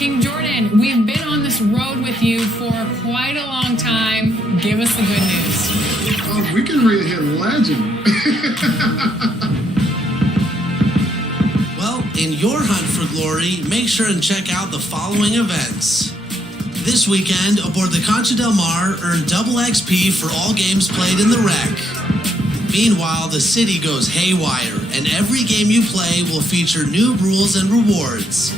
King Jordan, we've been on this road with you for quite a long time. Give us the good news. We can read hit legend. Well, in your hunt for glory, make sure and check out the following events. This weekend, aboard the Concha Del Mar, earn double XP for all games played in the wreck. Meanwhile, the city goes haywire, and every game you play will feature new rules and rewards.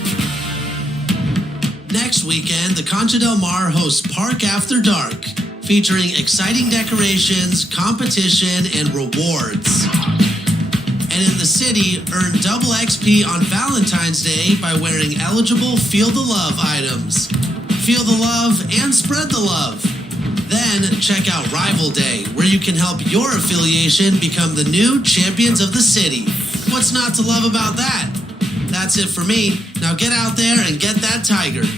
Next weekend, the Concha Del Mar hosts Park After Dark, featuring exciting decorations, competition, and rewards. And in the city, earn double XP on Valentine's Day by wearing eligible Feel the Love items. Feel the love and spread the love. Then check out Rival Day, where you can help your affiliation become the new champions of the city. What's not to love about that? That's it for me. Now get out there and get that tiger.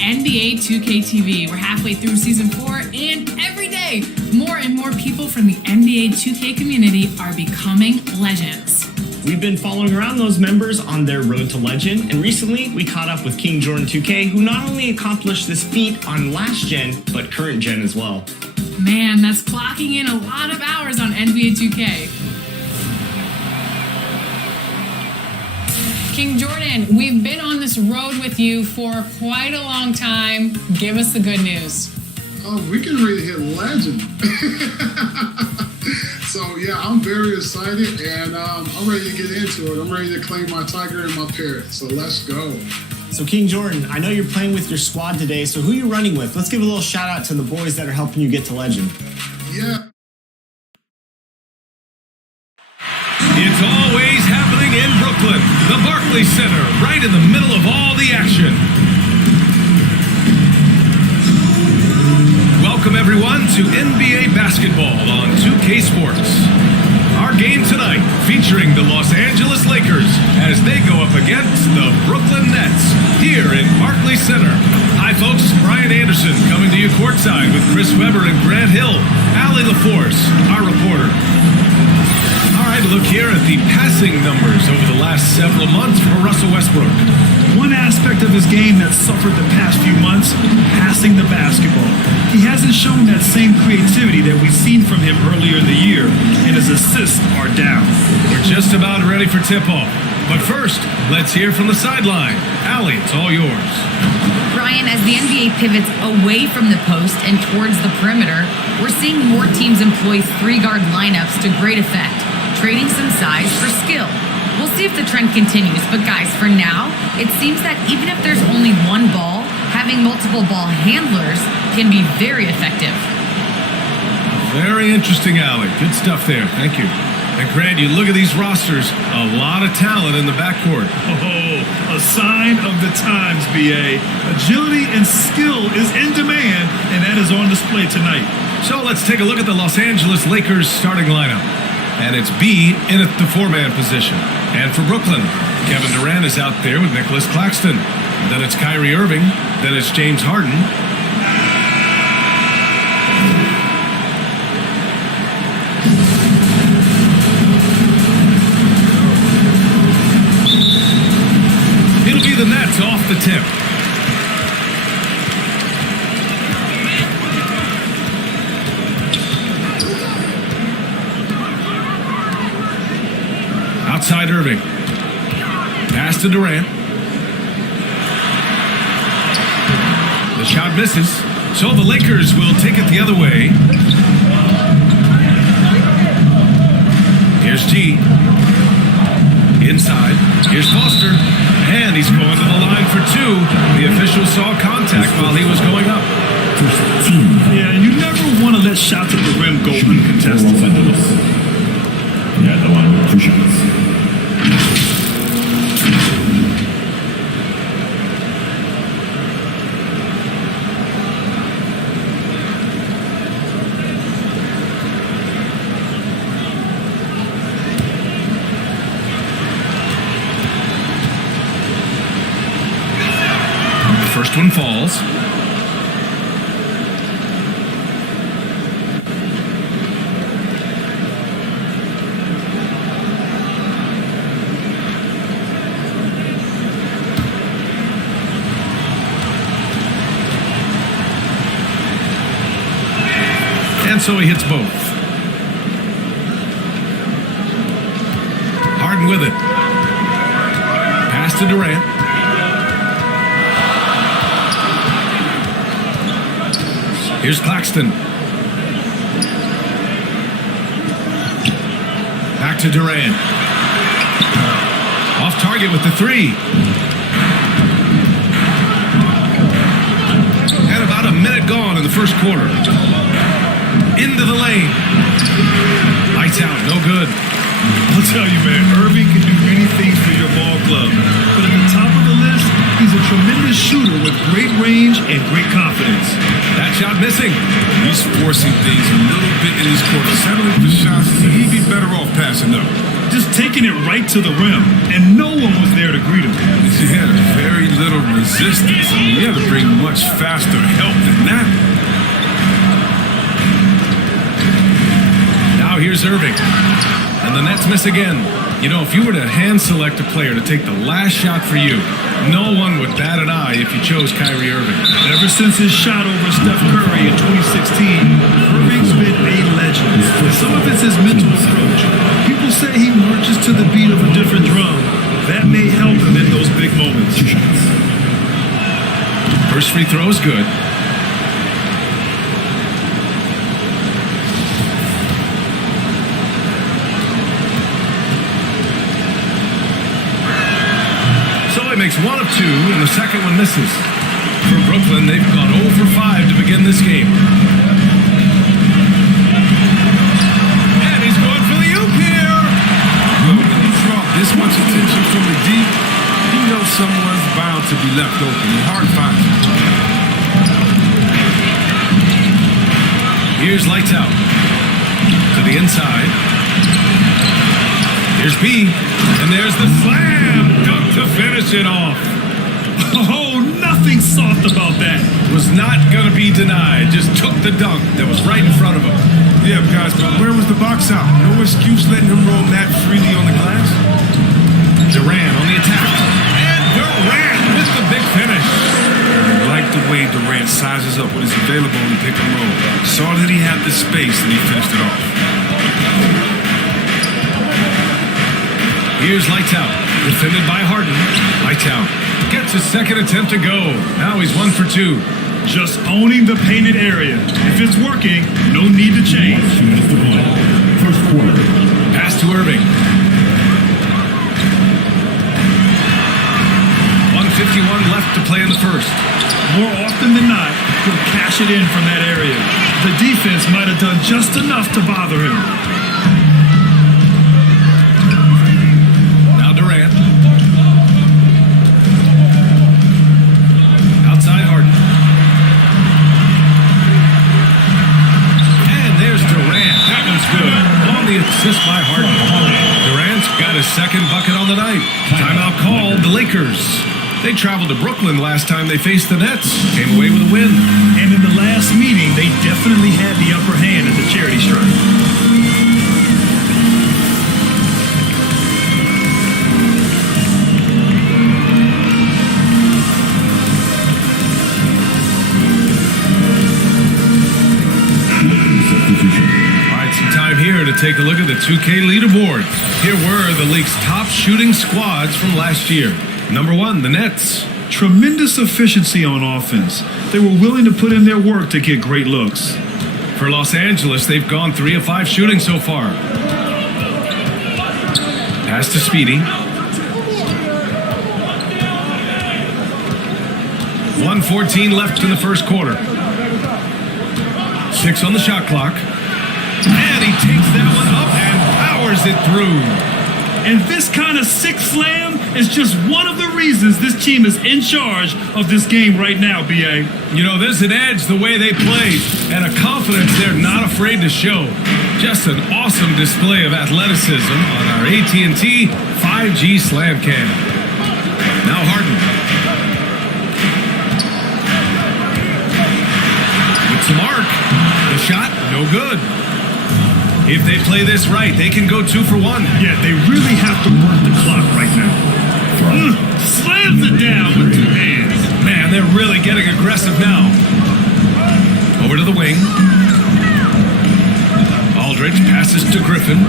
NBA 2K TV. We're halfway through Season 4, and every day, more and more people from the NBA 2K community are becoming legends. We've been following around those members on their road to legend, and recently we caught up with King Jordan 2K, who not only accomplished this feat on last gen, but current gen as well. Man, that's clocking in a lot of hours on NBA 2K. King Jordan, we've been on this road with you for quite a long time. Give us the good news. We can read hit legend. So yeah, I'm very excited, and I'm ready to get into it. I'm ready to claim my tiger and my parrot. So let's go. So King Jordan, I know you're playing with your squad today, so who are you running with? Let's give a little shout out to the boys that are helping you get to legend. Yeah. It's always happening in Brooklyn, the Barclays Center, right in the middle of all the action. Welcome everyone to NBA basketball on 2K Sports. Our game tonight featuring the Los Angeles Lakers as they go up against the Brooklyn Nets here in Barclays Center. Hi folks, Brian Anderson coming to you courtside with Chris Webber and Grant Hill. Allie LaForce, our reporter. All right, look here at the passing numbers over the last several months for Russell Westbrook. One aspect of his game that suffered the past few months, passing the basketball. He hasn't shown that same creativity that we've seen from him earlier in the year, and his assists are down. We're just about ready for tip-off. But first, let's hear from the sideline. Allie, it's all yours. Brian, as the NBA pivots away from the post and towards the perimeter, we're seeing more teams employ three-guard lineups to great effect, trading some size for skill. We'll see if the trend continues, but guys, for now, it seems that even if there's only one ball, having multiple ball handlers can be very effective. Very interesting, Allie. Good stuff there. Thank you. And Grant, you look at these rosters, a lot of talent in the backcourt. Oh, a sign of the times, BA. Agility and skill is in demand, and that is on display tonight. So let's take a look at the Los Angeles Lakers starting lineup. And it's B in at the four-man position. And for Brooklyn, Kevin Durant is out there with Nicholas Claxton. Then it's Kyrie Irving. Then it's James Harden. It'll be the Nets off the tip. Outside Irving. Pass to Durant. The shot misses. So the Lakers will take it the other way. Here's G. Inside. Here's Foster. And he's going to the line for two. The official saw contact while he was going up. Yeah, you never want to let shots at the rim go uncontested. Yeah, the line with 2 shots. one falls. And so he hits both. Harden with it. Pass to Durant. Here's Claxton. Back to Durant. Off target with the three. And about a minute gone in the first quarter. Into the lane. Lights out, no good. I'll tell you, man, Irving can do many things for your ball club. But at the top of the list, he's a tremendous shooter with great range and great confidence. That shot missing. He's forcing things a little bit in his court. Settling for shots, he'd be better off passing up. Just taking it right to the rim, and no one was there to greet him. He had very little resistance. I mean, he had to bring much faster help than that. Now here's Irving. And the Nets miss again. You know, if you were to hand select a player to take the last shot for you, no one would bat an eye if you chose Kyrie Irving. Ever since his shot over Steph Curry in 2016, Irving's been a legend. And some of it's his mental approach. People say he marches to the beat of a different drum. That may help him in those big moments. First free throw is good. Makes one of two, and the second one misses. For Brooklyn, they've gone 0 for 5 to begin this game. And he's going for the oop here. Well, when you draw this much attention from the deep, you know someone's bound to be left open. And hard finds it. Here's lights out. To the inside. Here's B. And there's the slam. Dunk to finish it off. Oh, nothing soft about that. Was not going to be denied. Just took the dunk that was right in front of him. Yeah, guys, but where was the box out? No excuse letting him roam that freely on the glass. Durant on the attack. And Durant with the big finish. I like the way Durant sizes up what is available in the pick and roll. Saw that he had the space and he finished it off. Here's lights out. Defended by Harden. Lights out. Gets his second attempt to go. Now he's 1 for 2. Just owning the painted area. If it's working, no need to change. First quarter. Pass to Irving. 1:51 left to play in the first. More often than not, he'll cash it in from that area. The defense might have done just enough to bother him. Now Durant. Outside Harden. And there's Durant. That one's good. On the assist by Harden. Durant's got his second bucket on the night. Timeout called. The Lakers. They traveled to Brooklyn last time they faced the Nets. Came away with a win. And in the last meeting, they definitely had the upper hand at the charity stripe. All right, some time here to take a look at the 2K leaderboard. Here were the league's top shooting squads from last year. Number 1, the Nets. Tremendous efficiency on offense. They were willing to put in their work to get great looks. For Los Angeles, they've gone 3 of 5 shooting so far. Pass to Speedy. 1:14 left in the first quarter. 6 on the shot clock. And he takes that one up and powers it through. And this kind of sick slam is just one of the reasons this team is in charge of this game right now, B.A. You know, there's an edge the way they play and a confidence they're not afraid to show. Just an awesome display of athleticism on our AT&T 5G Slam Cam. Now Harden. shot, no good. If they play this right, they can go 2 for 1. Yeah, they really have to work the clock right now. Slams it down with 2 hands. Man, they're really getting aggressive now. Over to the wing. Aldridge passes to Griffin.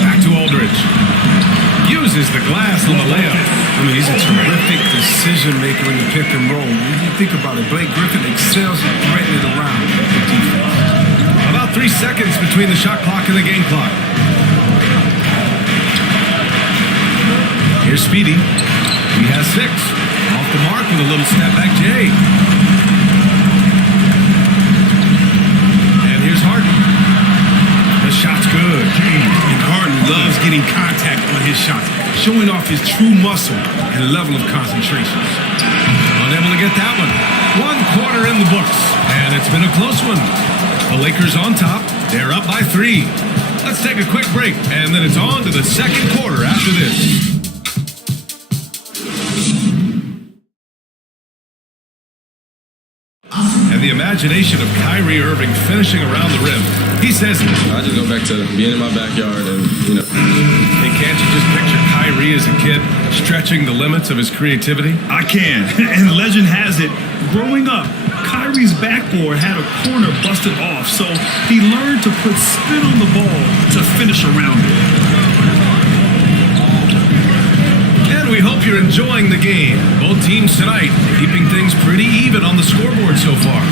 Back to Aldridge. Uses the glass on the layup. I mean, he's a terrific decision maker in the pick and roll. When you think about it, Blake Griffin excels at threatening around the defense. About 3 seconds between the shot clock and the game clock. Here's Speedy. He has 6. Off the mark with a little step back Jay. And here's Harden. The shot's good. And Harden loves getting contact on his shots, showing off his true muscle and level of concentration. Unable to get that one. 1 quarter in the books. And it's been a close one. The Lakers on top. They're up by 3. Let's take a quick break, and then it's on to the second quarter after this. And the imagination of Kyrie Irving finishing around the rim. He says, I just go back to being in my backyard and, Hey, can't you just picture Kyrie as a kid stretching the limits of his creativity? I can. And legend has it, growing up, Kyrie's backboard had a corner busted off, so he learned to put spin on the ball to finish around it. And we hope you're enjoying the game. Both teams tonight keeping things pretty even on the scoreboard so far.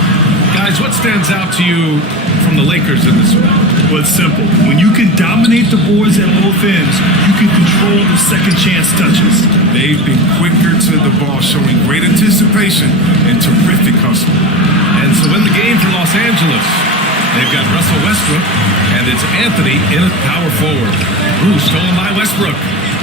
Guys, what stands out to you from the Lakers in this one? Well, it's simple. When you can dominate the boards at both ends, you can control the second chance touches. They've been quicker to the ball, showing great anticipation and terrific hustle. And so in the game for Los Angeles, they've got Russell Westbrook, and it's Anthony in at power forward. Ooh, stolen by Westbrook.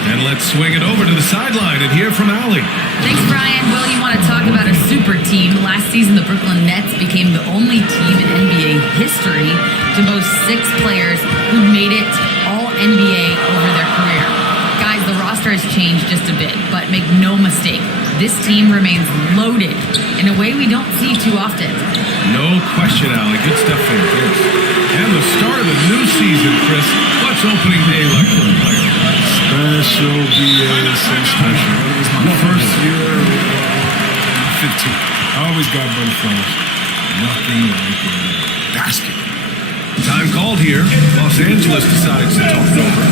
And let's swing it over to the sideline and hear from Allie. Thanks, Brian. Well, you want to talk about a super team. Last season, the Brooklyn Nets became the only team in NBA history to boast 6 players who made it all NBA over their career. Guys, the roster has changed just a bit, but make no mistake, this team remains loaded in a way we don't see too often. No question, Allie. Good stuff there, Chris. And the start of a new season, Chris. What's opening day like for a player? Special BS and special. It was my first year, 15. I always got butterflies. Nothing like a basket. Time called here. Los Angeles decides to talk it over.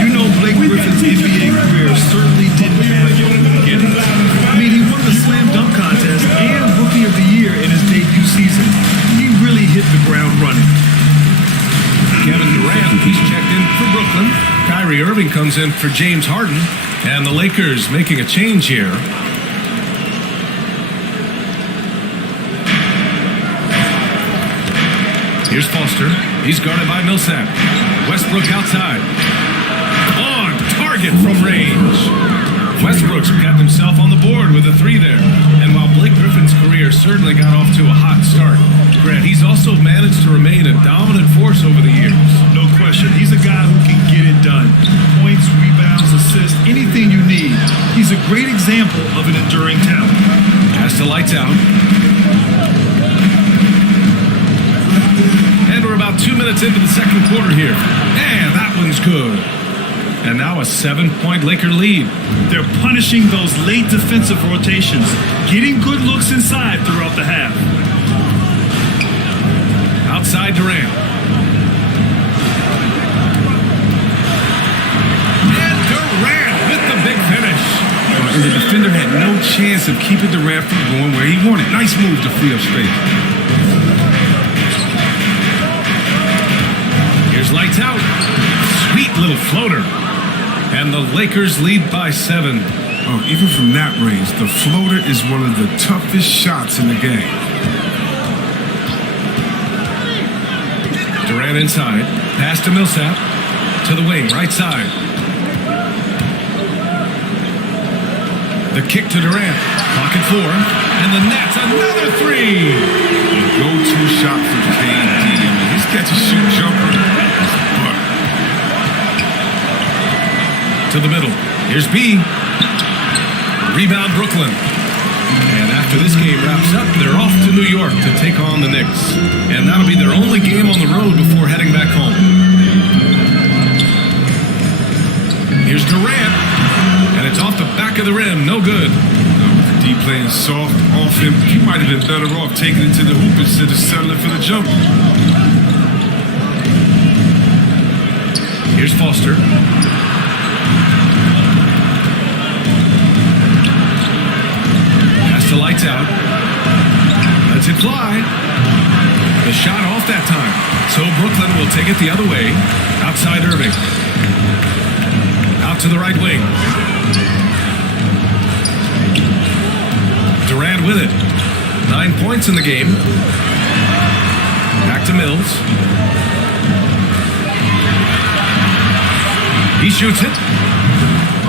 You know, Blake Griffin's NBA career certainly didn't have open beginnings. I mean, he won the slam dunk contest and Rookie of the Year in his debut season. He really hit the ground running. Kevin Durant, he's checked in for Brooklyn. Kyrie Irving comes in for James Harden. And the Lakers making a change here. Here's Foster. He's guarded by Millsap. Westbrook outside. On target from range. Westbrook's got himself on the board with a 3 there. And while Blake Griffin's career certainly got off to a hot start, Grant, he's also managed to remain a dominant force over the years. No question. He's a guy who can get it done. Points, rebounds, assists, anything you need. He's a great example of an enduring talent. Pass the lights out. And we're about 2 minutes into the second quarter here. And that one's good. And now a 7-point Laker lead. They're punishing those late defensive rotations, getting good looks inside throughout the half. Outside Durant. And Durant with the big finish. And the defender had no chance of keeping Durant from going where he wanted. Nice move to free up space. Here's lights out. Sweet little floater. And the Lakers lead by 7. Oh, even from that range, the floater is one of the toughest shots in the game. Durant inside. Pass to Millsap. To the wing, right side. The kick to Durant. Pocket 4. And the Nets, another 3. The go-to shot for KD. I mean, his catch-and-shoot jumper is butter. To the middle. Here's B. Rebound Brooklyn. And after After this game wraps up, they're off to New York to take on the Knicks. And that'll be their only game on the road before heading back home. Here's Durant, and it's off the back of the rim. No good. With the D playing soft off him, he might have been better off taking it to the hoop instead of settling for the jump. Here's Foster. Pass the lights out. Lets it fly. The shot off that time. So Brooklyn will take it the other way. Outside Irving. Out to the right wing. Durant with it. 9 points in the game. Back to Mills. He shoots it.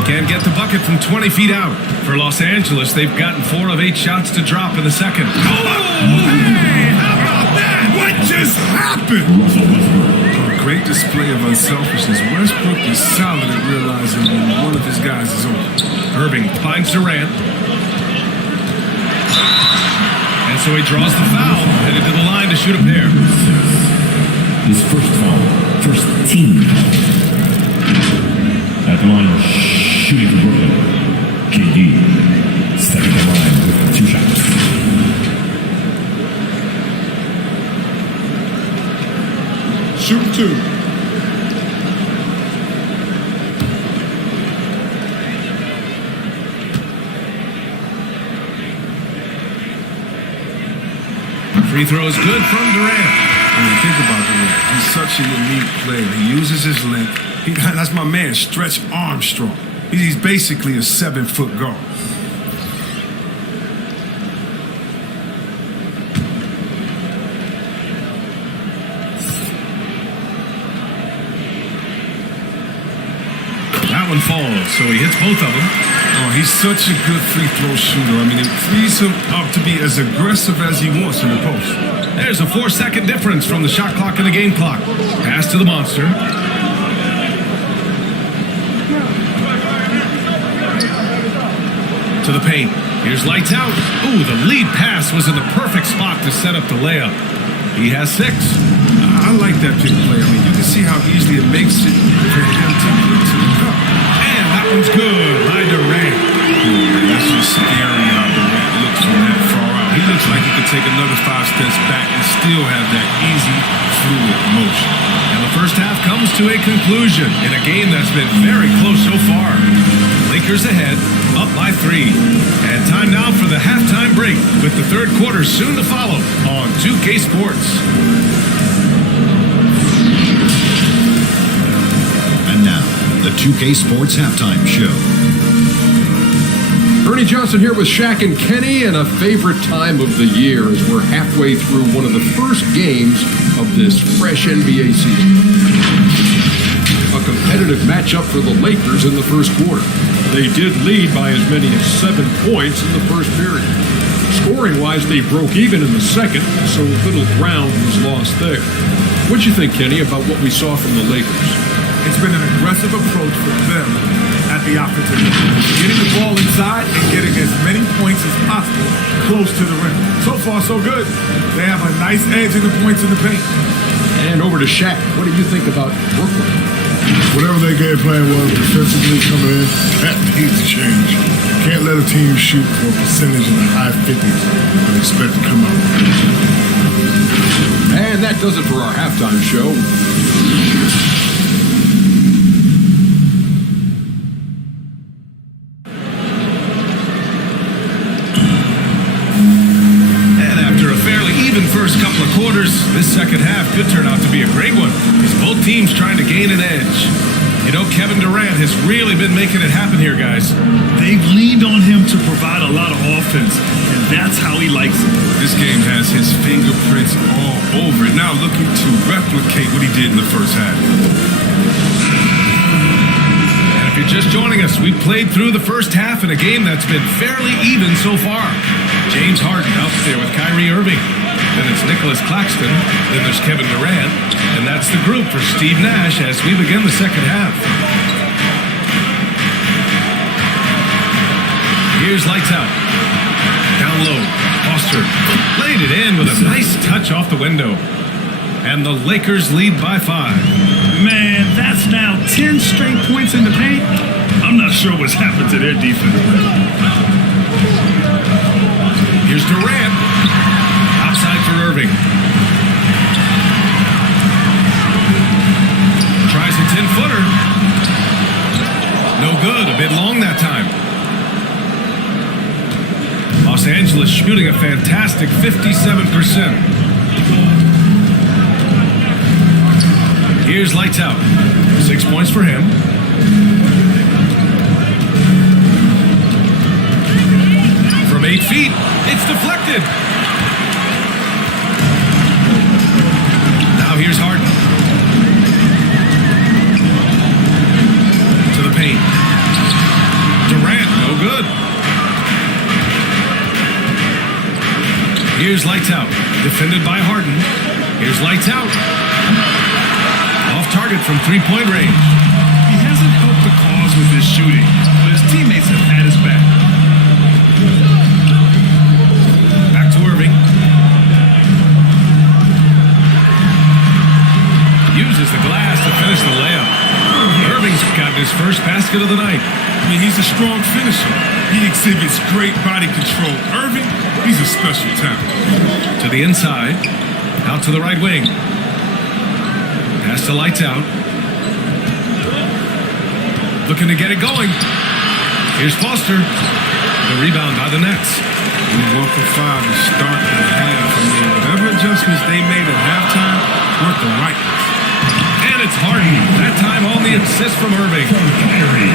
Can't get the bucket from 20 feet out. For Los Angeles, they've gotten 4 of 8 shots to drop in the second. Oh, hey, how about that? What just happened? A great display of unselfishness. Westbrook is solid at realizing when one of his guys is open. Irving finds Durant. And so he draws the foul, headed to the line to shoot a pair. His first foul, first team. At the line, shooting for Brooklyn. KD, stepping the line with 2 shots. Shoot 2. Free throw is good from Durant. When you think about Durant, he's such a unique player. He uses his length. That's my man, Stretch Armstrong. He's basically a 7-foot guard. That one falls, so he hits both of them. Oh, he's such a good free throw shooter. I mean, it frees him up to be as aggressive as he wants in the post. There's a 4-second difference from the shot clock and the game clock. Pass to the monster. To the paint. Here's lights out. Ooh, the lead pass was in the perfect spot to set up the layup. He has 6. I like that pick play. I mean, you can see how easily it makes it for him to get to the cup. And that one's good by Durant. That's just scary how Durant looks from that far out. He looks like he could take another 5 steps back and still have that easy, fluid motion. And the first half comes to a conclusion in a game that's been very close so far. Lakers ahead, up by 3. And time now for the halftime break, with the third quarter soon to follow on 2K Sports. And now, the 2K Sports Halftime Show. Ernie Johnson here with Shaq and Kenny, and a favorite time of the year as we're halfway through one of the first games of this fresh NBA season. A competitive matchup for the Lakers in the first quarter. They did lead by as many as 7 points in the first period. Scoring-wise, they broke even in the second, so little ground was lost there. What do you think, Kenny, about what we saw from the Lakers? It's been an aggressive approach for them at the opportunity. Getting the ball inside and getting as many points as possible close to the rim. So far, so good. They have a nice edge in the points in the paint. And over to Shaq. What do you think about Brooklyn? Whatever their game plan was defensively coming in, that needs to change. Can't let a team shoot for a percentage in the high 50s and expect to come out. And that does it for our halftime show. First couple of quarters, this second half could turn out to be a great one, as both teams trying to gain an edge. You know, Kevin Durant has really been making it happen here, guys. They've leaned on him to provide a lot of offense, and that's how he likes it. This game has his fingerprints all over it, now looking to replicate what he did in the first half. And if you're just joining us, we played through the first half in a game that's been fairly even so far. James Harden out there with Kyrie Irving. Then it's Nicholas Claxton. Then there's Kevin Durant. And that's the group for Steve Nash as we begin the second half. Here's lights out. Down low. Foster laid it in with a nice touch off the window. And the Lakers lead by 5. Man, that's now 10 straight points in the paint. I'm not sure what's happened to their defense. Here's Durant. Outside for Irving. Tries a 10-footer. No good. A bit long that time. Los Angeles shooting a fantastic 57%. Here's lights out. 6 points for him. From 8 feet, it's deflected. Now here's Harden. To the paint. Durant, no good. Here's lights out. Defended by Harden. Here's lights out. Off target from 3-point range. He hasn't helped the cause with his shooting, but his teammates have had his back. Back to Irving. Uses the glass to finish the layup. Irving's got his first basket of the night. I mean, he's a strong finisher. He exhibits great body control. Irving, he's a special talent. To the inside. Out to the right wing. Pass to lights out. Looking to get it going. Here's Foster. The rebound by the Nets. 1 for 5 to start the half. I mean, whatever adjustments they made at halftime weren't the right ones. And it's Harden. That time on the assist from Irving.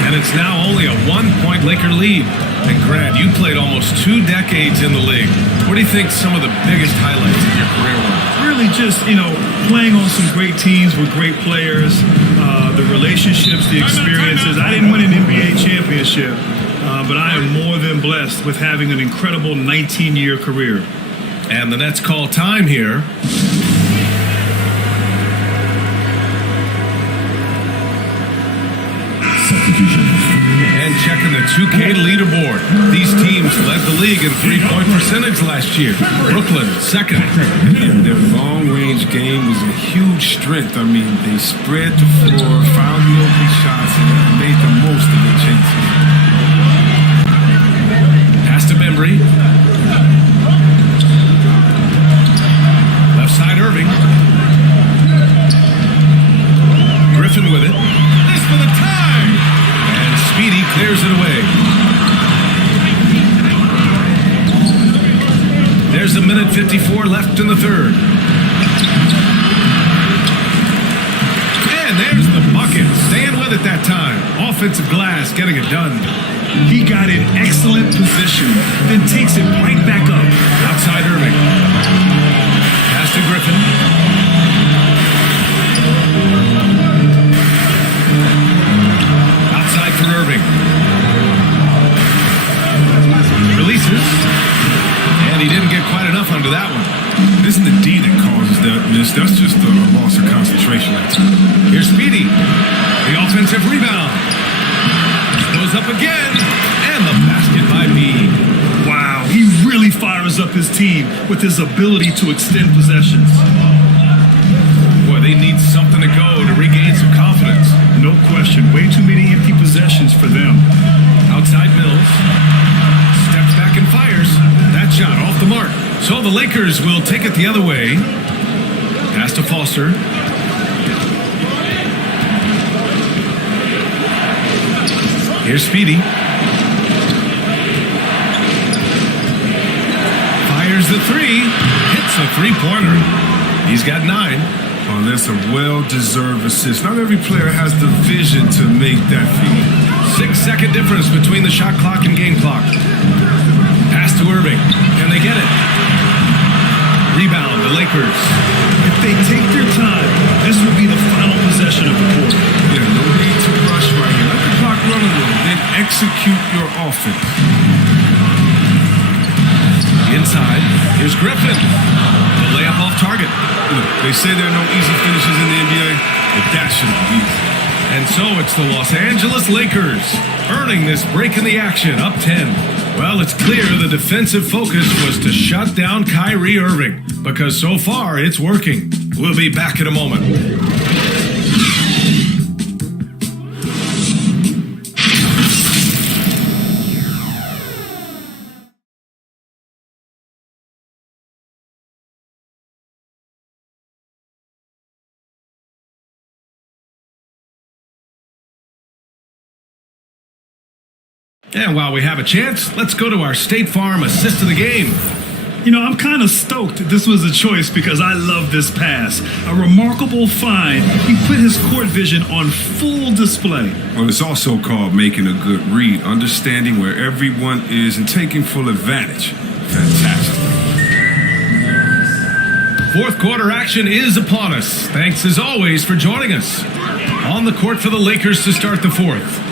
And it's now only a 1-point Laker lead. And Grant, you played almost 2 decades in the league. What do you think some of the biggest highlights of your career were? Really just, playing on some great teams with great players, the relationships, the experiences. I didn't win an NBA championship, but I am more than blessed with having an incredible 19-year career. And the Nets call time here. And checking the 2K leaderboard. These teams led the league in three-point percentage last year. Brooklyn, second. And their long-range game was a huge strength. I mean, they spread the floor, found the open shots, and made the most of the chances. Pass to Bembry. Left side Irving. Griffin with it. This for the tie! And Speedy clears it away. There's a minute 54 left in the third. And there's the bucket. Staying with it that time. Offensive glass, getting it done. He got in excellent position, then takes it right back up. Outside Irving. Pass to Griffin. Outside for Irving. Releases. And he didn't get quite enough under that one. It isn't the D that causes that miss. That's just a loss of concentration. Here's Speedy. The offensive rebound. Goes up again. And the basket by B. Wow, he really fires up his team with his ability to extend possessions. Boy, they need something to go to regain some confidence. No question. Way too many empty possessions for them. Outside Mills. Steps back and fires. That shot off the mark. So the Lakers will take it the other way. Pass to Foster. Here's Speedy. Fires the three. Hits a three-pointer. He's got 9. Oh, that's a well-deserved assist. Not every player has the vision to make that feed. 6-second difference between the shot clock and game clock. Pass to Irving. Can they get it? Rebound, the Lakers. If they take their time, this will be the final possession of the quarter. Yeah, no need to rush right here. Let the clock run a little, then execute your offense. Inside, here's Griffin. The layup off target. Look, they say there are no easy finishes in the NBA, but that should be easy. And so it's the Los Angeles Lakers earning this break in the action, up 10. Well, it's clear the defensive focus was to shut down Kyrie Irving, because so far it's working. We'll be back in a moment. And while we have a chance, let's go to our State Farm assist of the game. You know, I'm kind of stoked this was a choice because I love this pass. A remarkable find. He put his court vision on full display. Well, it's also called making a good read, understanding where everyone is and taking full advantage. Fantastic. Fourth quarter action is upon us. Thanks as always for joining us. On the court for the Lakers to start the fourth.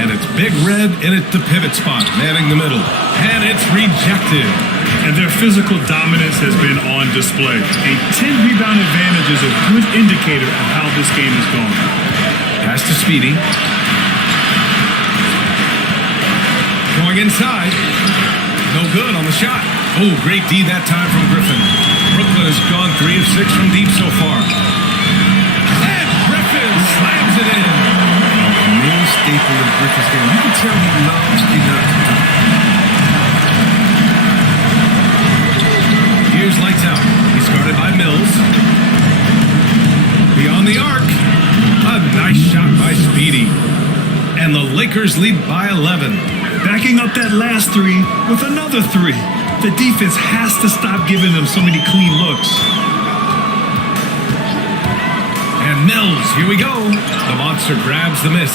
And it's Big Red in at the pivot spot, manning the middle. And it's rejected. And their physical dominance has been on display. A 10-rebound advantage is a good indicator of how this game is going. Pass to Speedy. Going inside. No good on the shot. Oh, great D that time from Griffin. Brooklyn has gone 3 of 6 from deep so far. And Griffin slams it in. Main staple of Griffin's game. You can tell he loves enough. Here's lights out. He's guarded by Mills. Beyond the arc. A nice shot by Speedy. And the Lakers lead by 11. Backing up that last three with another three. The defense has to stop giving them so many clean looks. And Mills, here we go. The monster grabs the miss.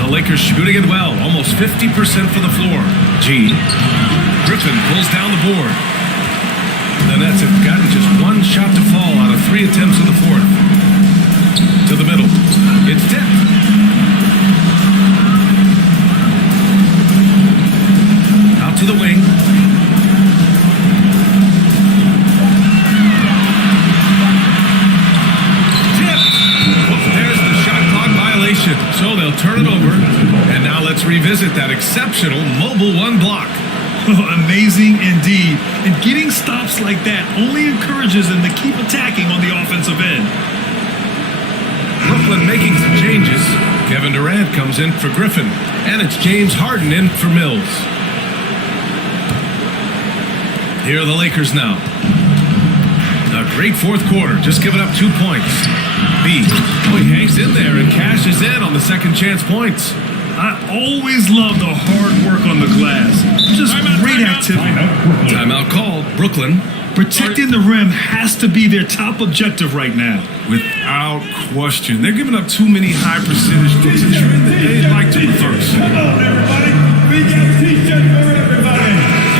The Lakers shooting it well, almost 50% from the floor. G. Griffin pulls down the board. The Nets have gotten just one shot to fall out of 3 attempts in the fourth. To the middle. It's tipped. Out to the wing. So they'll turn it over, and now let's revisit that exceptional mobile one block. Amazing indeed. And getting stops like that only encourages them to keep attacking on the offensive end. Brooklyn making some changes. Kevin Durant comes in for Griffin, and it's James Harden in for Mills. Here are the Lakers now. A great fourth quarter, just giving up 2 points. B. Oh, he hangs in there and cashes in on the second chance points. I always love the hard work on the glass. Just great activity. Timeout called. Brooklyn. Protecting the rim has to be their top objective right now. Without question. They're giving up too many high percentage looks and they'd like to reverse. Come on, everybody. We got t-shirts for everybody.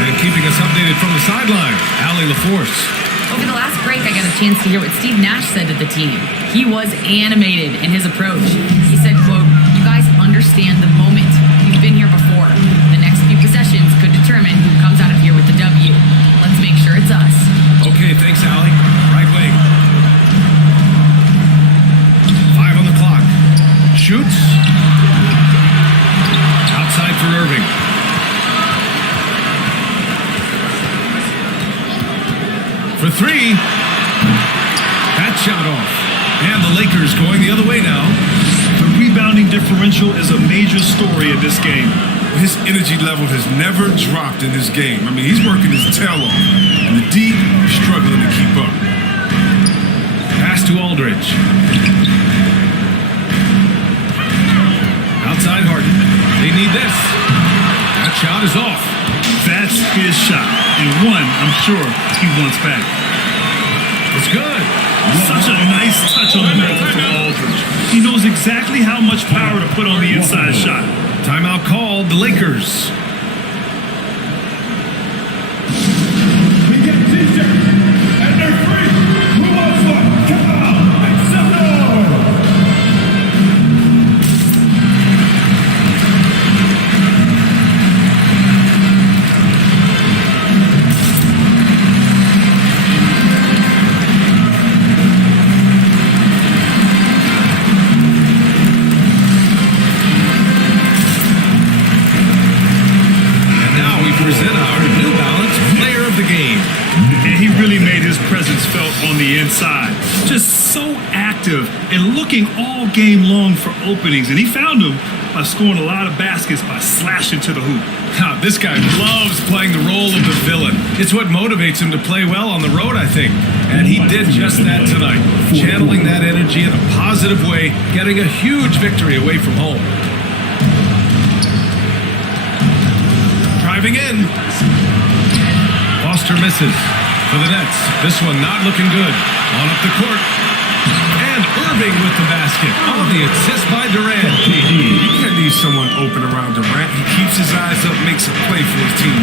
And keeping us updated from the sideline, Allie LaForce. Over the last break, I got a chance to hear what Steve Nash said to the team. He was animated in his approach. He said, quote, "You guys understand the moment. You've been here before. The next few possessions could determine who comes out of here with the W. Let's make sure it's us." Okay, thanks, Allie. Right wing. 5 on the clock. Shoots. Outside for Irving. For 3. That shot off. And the Lakers going the other way now. The rebounding differential is a major story in this game. His energy level has never dropped in this game. I mean, he's working his tail off. And the D is struggling to keep up. Pass to Aldridge. Outside Harden. They need this. That shot is off. That's his shot. And one, I'm sure, he wants back. It's good. Such a nice touch on the ball from Aldridge. He knows exactly how much power to put on the inside shot. Timeout called. The Lakers. We got t-shirts, and they're free. Who wants one? Come on, make some noise. out on the inside. Just so active and looking all game long for openings. And he found them by scoring a lot of baskets by slashing to the hoop. This guy loves playing the role of the villain. It's what motivates him to play well on the road, I think. And he did just that tonight, channeling that energy in a positive way, getting a huge victory away from home. Driving in. Foster misses for the Nets. This one not looking good. On up the court. And Irving with the basket. Oh, the assist by Durant. You can't leave someone open around Durant. He keeps his eyes up, makes a play for his team.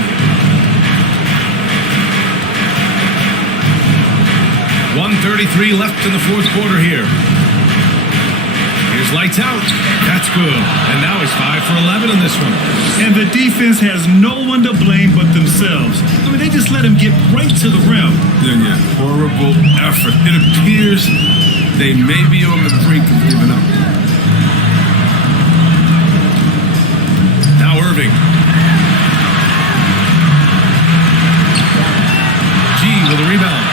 1:33 left in the fourth quarter here. Here's lights out. That's good. And now he's 5 for 11 in this one. And the defense has no one to blame but themselves. I mean, they just let him get right to the rim. Yeah, horrible effort. It appears they may be on the brink of giving up. Now Irving. G with a rebound.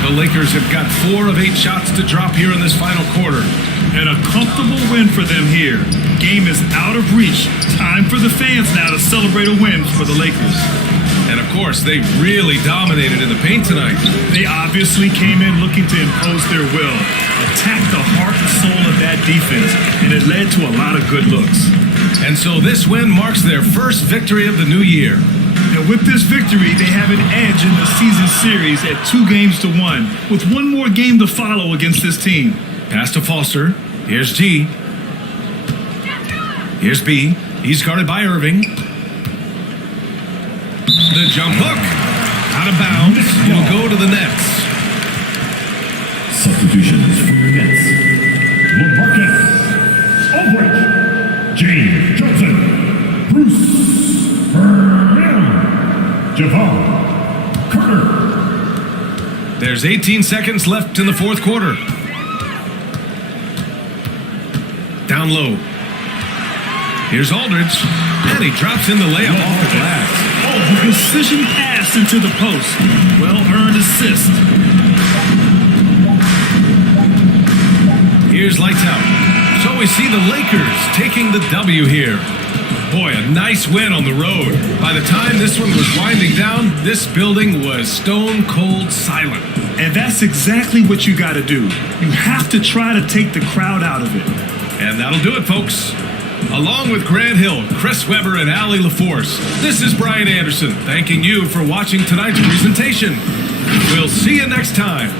The Lakers have got 4 of 8 shots to drop here in this final quarter. And a comfortable win for them here. Game is out of reach. Time for the fans now to celebrate a win for the Lakers. And of course, they really dominated in the paint tonight. They obviously came in looking to impose their will, attack the heart and soul of that defense, and it led to a lot of good looks. And so this win marks their first victory of the new year. And with this victory, they have an edge in the season series at 2-1, with one more game to follow against this team. Pass to Foster. Here's G. Here's B. He's guarded by Irving. The jump hook. Out of bounds. It'll go to the Nets. Substitutions for the Nets. LaMarcus Aldridge, James Johnson, Bruce Brown, Javon Carter. There's 18 seconds left in the fourth quarter. Down low. Here's Aldridge, and he drops in the layup off the glass. Precision pass into the post. Well-earned assist. Here's lights out. So we see the Lakers taking the W here. Boy, a nice win on the road. By the time this one was winding down, this building was stone cold silent. And that's exactly what you got to do. You have to try to take the crowd out of it. And that'll do it, folks. Along with Grant Hill, Chris Webber, and Allie LaForce, this is Brian Anderson thanking you for watching tonight's presentation. We'll see you next time